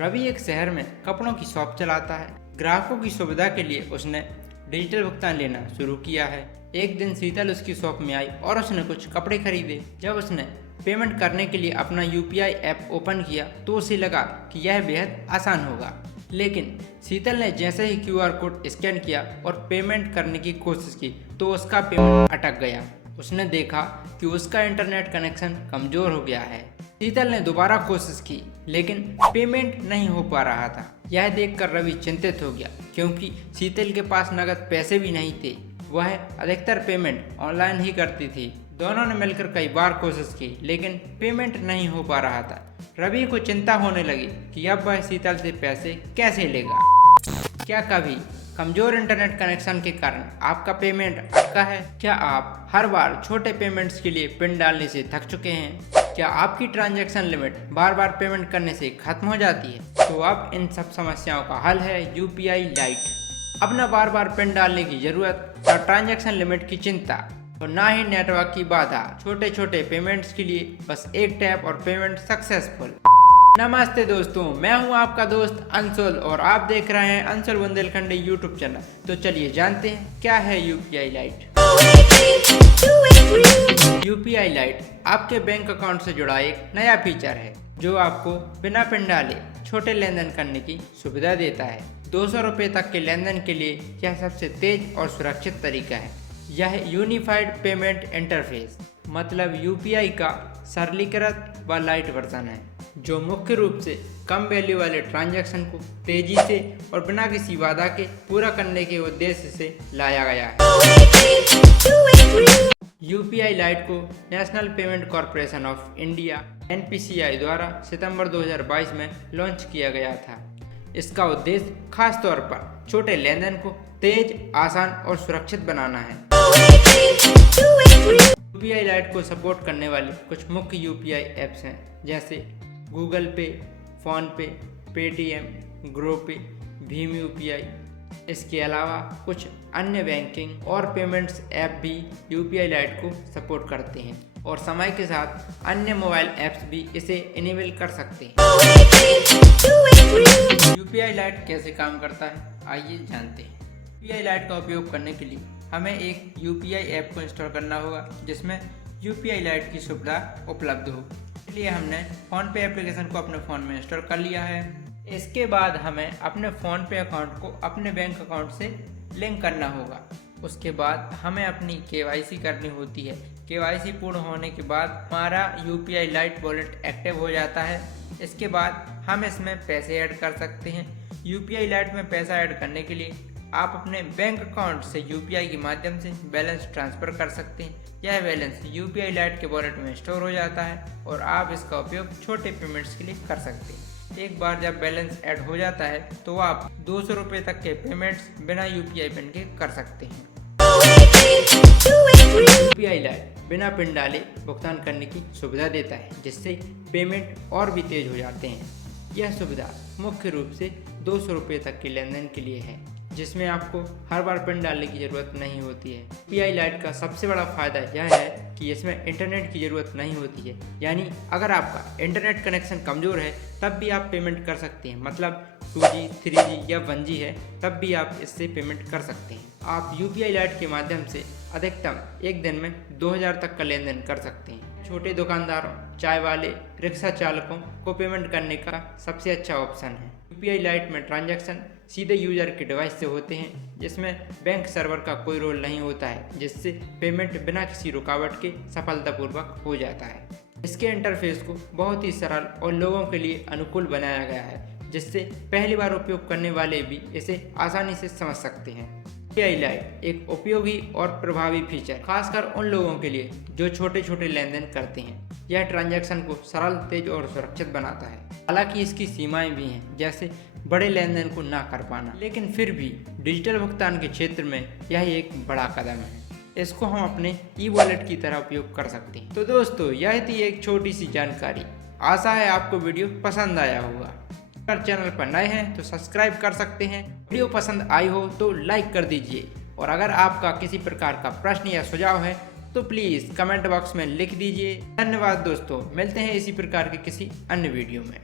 रवि एक शहर में कपड़ों की शॉप चलाता है। ग्राहकों की सुविधा के लिए उसने डिजिटल भुगतान लेना शुरू किया है। एक दिन शीतल उसकी शॉप में आई और उसने कुछ कपड़े खरीदे। जब उसने पेमेंट करने के लिए अपना यूपीआई ऐप ओपन किया तो उसे लगा कि यह बेहद आसान होगा, लेकिन शीतल ने जैसे ही क्यूआर कोड स्कैन किया और पेमेंट करने की कोशिश की तो उसका पेमेंट अटक गया। उसने देखा कि उसका इंटरनेट कनेक्शन कमजोर हो गया है। शीतल ने दोबारा कोशिश की लेकिन पेमेंट नहीं हो पा रहा था। यह देखकर रवि चिंतित हो गया क्योंकि शीतल के पास नकद पैसे भी नहीं थे। वह अधिकतर पेमेंट ऑनलाइन ही करती थी। दोनों ने मिलकर कई बार कोशिश की लेकिन पेमेंट नहीं हो पा रहा था। रवि को चिंता होने लगी कि अब वह शीतल से पैसे कैसे लेगा। क्या कभी कमजोर इंटरनेट कनेक्शन के कारण आपका पेमेंट अटका है? क्या आप हर बार छोटे पेमेंट्स के लिए पिन डालने से थक चुके हैं? क्या आपकी ट्रांजैक्शन लिमिट बार बार पेमेंट करने से खत्म हो जाती है? तो अब इन सब समस्याओं का हल है यूपीआई लाइट। अब न बार बार पिन डालने की जरूरत और ट्रांजैक्शन लिमिट की चिंता और ना ही नेटवर्क की बाधा। छोटे छोटे पेमेंट्स के लिए बस एक टैप और पेमेंट सक्सेसफुल। नमस्ते दोस्तों, मैं हूं आपका दोस्त अंशुल और आप देख रहे हैं अंशुल बुंदेलखंडी यूट्यूब चैनल। तो चलिए जानते हैं क्या है यूपीआई लाइट। यूपीआई लाइट आपके बैंक अकाउंट से जुड़ा एक नया फीचर है जो आपको बिना पिन डाले छोटे लेन देन करने की सुविधा देता है। 200 रुपये तक के लेन देन के लिए यह सबसे तेज और सुरक्षित तरीका है। यह यूनिफाइड पेमेंट इंटरफेस मतलब यूपीआई का सरलीकृत व लाइट वर्जन है जो मुख्य रूप से कम वैल्यू वाले ट्रांजैक्शन को तेजी से और बिना किसी बाधा के पूरा करने के उद्देश्य से लाया गया है। यूपीआई लाइट को national payment corporation of India NPCI द्वारा सितंबर 2022 में लॉन्च किया गया था। इसका उद्देश्य खास तौर पर छोटे लेन देन को तेज, आसान और सुरक्षित बनाना है। यूपीआई लाइट को सपोर्ट करने वाले कुछ मुख्य यूपीआई ऐप्स हैं जैसे गूगल पे, फोन पे, पेटीएम, ग्रोपे, भीम यूपीआई। इसके अलावा कुछ अन्य बैंकिंग और पेमेंट्स ऐप भी यूपीआई लाइट को सपोर्ट करते हैं और समय के साथ अन्य मोबाइल ऐप्स भी इसे इनेबल कर सकते हैं। यूपीआई लाइट कैसे काम करता है, आइए जानते हैं। यूपीआई लाइट का उपयोग करने के लिए हमें एक यूपीआई ऐप को इंस्टॉल करना होगा जिसमें यूपीआई लाइट की सुविधा उपलब्ध हो। इसलिए हमने फ़ोन पे एप्लीकेशन को अपने फ़ोन में इंस्टॉल कर लिया है। इसके बाद हमें अपने फ़ोन पे अकाउंट को अपने बैंक अकाउंट से लिंक करना होगा। उसके बाद हमें अपनी केवाईसी करनी होती है। केवाईसी पूर्ण होने के बाद हमारा यूपीआई लाइट वॉलेट एक्टिव हो जाता है। इसके बाद हम इसमें पैसे ऐड कर सकते हैं। यूपीआई लाइट में पैसा ऐड करने के लिए आप अपने बैंक अकाउंट से यूपीआई के माध्यम से बैलेंस ट्रांसफ़र कर सकते हैं। यह बैलेंस यूपीआई लाइट के वॉलेट में स्टोर हो जाता है और आप इसका उपयोग छोटे पेमेंट्स के लिए कर सकते हैं। एक बार जब बैलेंस ऐड हो जाता है तो आप 200 रुपये तक के पेमेंट्स बिना यूपीआई पिन के कर सकते हैं। यूपीआई लाइट बिना पिन डाले भुगतान करने की सुविधा देता है जिससे पेमेंट और भी तेज हो जाते हैं। यह सुविधा मुख्य रूप से 200 रुपये तक के लेन देन के लिए है जिसमें आपको हर बार पिन डालने की ज़रूरत नहीं होती है। यूपीआई लाइट का सबसे बड़ा फ़ायदा यह है कि इसमें इंटरनेट की ज़रूरत नहीं होती है, यानी अगर आपका इंटरनेट कनेक्शन कमज़ोर है तब भी आप पेमेंट कर सकते हैं। मतलब 2G, 3G या 1G है तब भी आप इससे पेमेंट कर सकते हैं। आप यूपीआई लाइट के माध्यम से अधिकतम एक दिन में 2000 तक का लेन देन कर सकते हैं। छोटे दुकानदारों, चाय वाले, रिक्शा चालकों को पेमेंट करने का सबसे अच्छा ऑप्शन है। यूपीआई लाइट में ट्रांजैक्शन सीधे यूजर के डिवाइस से होते हैं जिसमें बैंक सर्वर का कोई रोल नहीं होता है, जिससे पेमेंट बिना किसी रुकावट के सफलतापूर्वक हो जाता है। इसके इंटरफेस को बहुत ही सरल और लोगों के लिए अनुकूल बनाया गया है जिससे पहली बार उपयोग करने वाले भी इसे आसानी से समझ सकते हैं। यूपीआई लाइट एक उपयोगी और प्रभावी फीचर खासकर उन लोगों के लिए जो छोटे छोटे लेन देन करते हैं। यह ट्रांजैक्शन को सरल, तेज और सुरक्षित बनाता है। हालांकि इसकी सीमाएं भी हैं जैसे बड़े लेन देन को ना कर पाना, लेकिन फिर भी डिजिटल भुगतान के क्षेत्र में यह एक बड़ा कदम है। इसको हम अपने ई वॉलेट की तरह उपयोग कर सकते हैं। तो दोस्तों, यह थी एक छोटी सी जानकारी। आशा है आपको वीडियो पसंद आया होगा। अगर चैनल पर नए हैं तो सब्सक्राइब कर सकते हैं। वीडियो पसंद आई हो तो लाइक कर दीजिए और अगर आपका किसी प्रकार का प्रश्न या सुझाव है तो प्लीज़ कमेंट बॉक्स में लिख दीजिए। धन्यवाद दोस्तों, मिलते हैं इसी प्रकार के किसी अन्य वीडियो में।